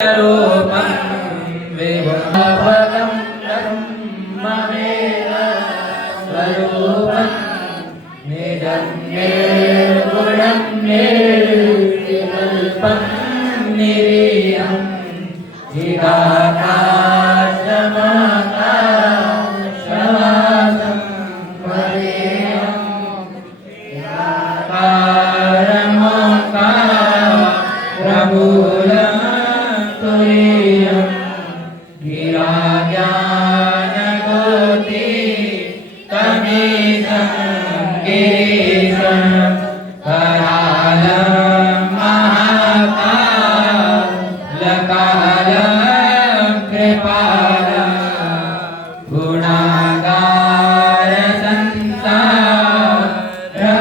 रूपं विभवं ब्रह्ममेव स्वरूपं निजं निर्गुणं निर्विकल्पं निरीहं चिदाकाशमाकाशवासं वरेहं निराकारमोङ्कारमूलं तुरीयं गिराज्ञानकोटि तमीशं गिरीशं करालं महाकालकालं कृपालं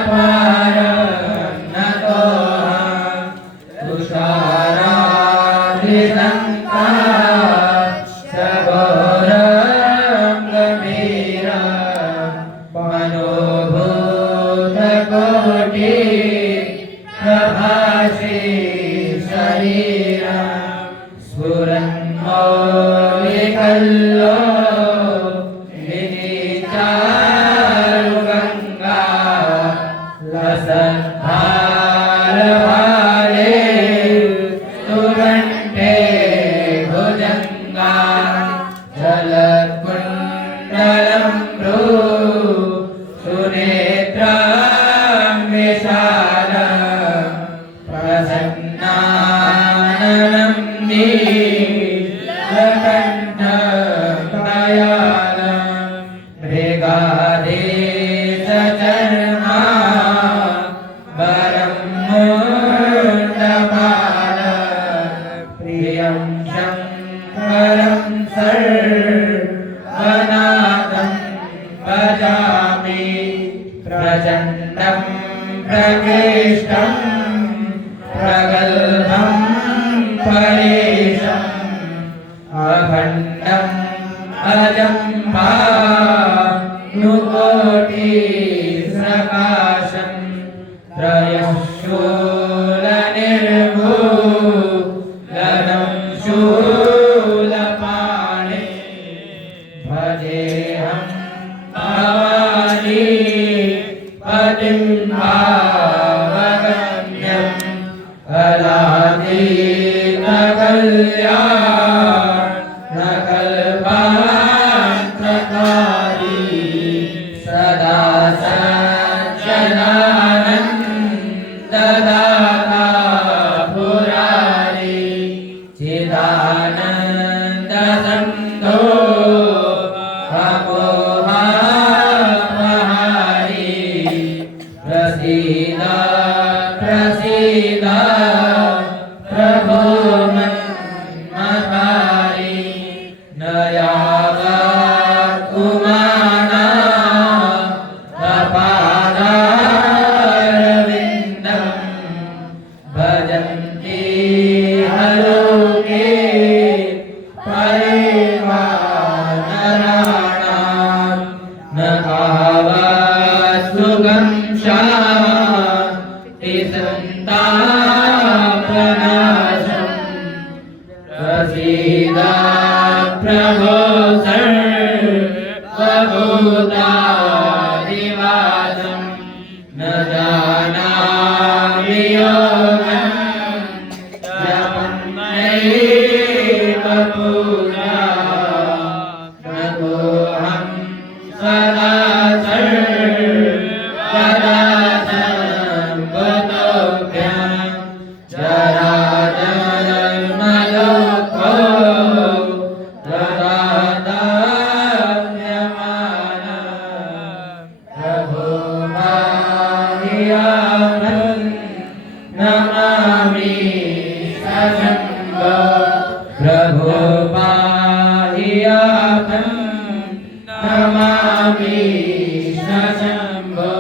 गुणागारसंसारपारं नतोऽहं तुषारादिसंसारगौरं गभीरं मनोभूतकोटि प्रभासि शरीरं स्फुरन्मौलिकल्लो विनीचारुगङ्गा लसद्भारभाले सुकण्ठे भुजङ्गा जलकुण्डलं सुनेत्रं विशालं प्रसन्नाननं नीलकण्ठं दयालं मृगाधीशचर्मा वरं मुण्डमालं प्रियं शङ्करं सर्वनाथं भजामि प्रचण्डं प्रकृष्टं प्रगल्भं परेशम् अखण्डं अजं भानुकोटिप्रकाशं त्रयशूलनिर्भूलनं शूलपाणे भजेऽहं भवानी पतिं भावगम्यम् अलादीनकल्याणकल्पान्तकारी सदा सज्जनानन्ददाता पुरारी चिदानन्दसन्धो अमोहापहारी प्रसीद प्रसीद प्रभो मन्मथारी न यावत् उमाना अपादारविन्दं भजन्ति हलोके परिवानराणां न तावत् सुखं शान्तिसन्तापनाशम् प्रसीद प्रभो सर्वभूतादिवासं न जानामि योगं जपं नैव पूजा नतोऽहं सदा सर्वदा सर्वतोभ्यं जराजन्मलोको प्रदातव्यमानः प्रभो पाहियाहं नमामि सशम्भो प्रभो पाहियाहं नमामि सशम्भो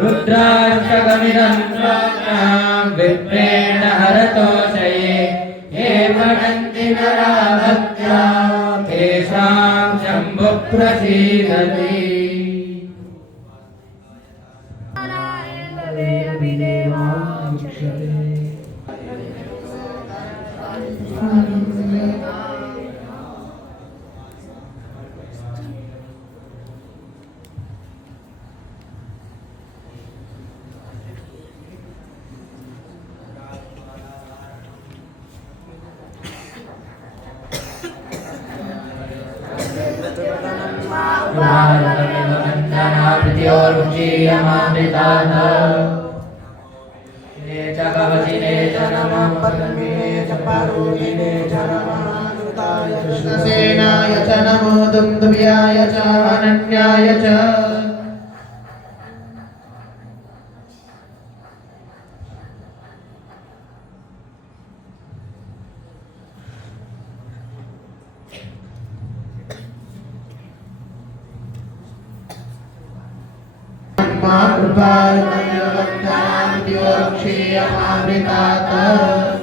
रुद्राष्टकमिदं स्वप्नां विप्रेण हरतो शये ये पठन्ति नरा भक्त्या तेषां शम्भुः प्रसीदति Amen. कृपालकमिव वन्दना प्रीत्योरुचीयमामृतात् ने च कवचिने च नमः पद्मिने च पारुलिने च नमः कृताय कृष्णसेनाय च नमो दुन्दुभ्याय च अनन्याय च कृपालकमिव वन्दना प्रीत्योरुचीयमामृतात्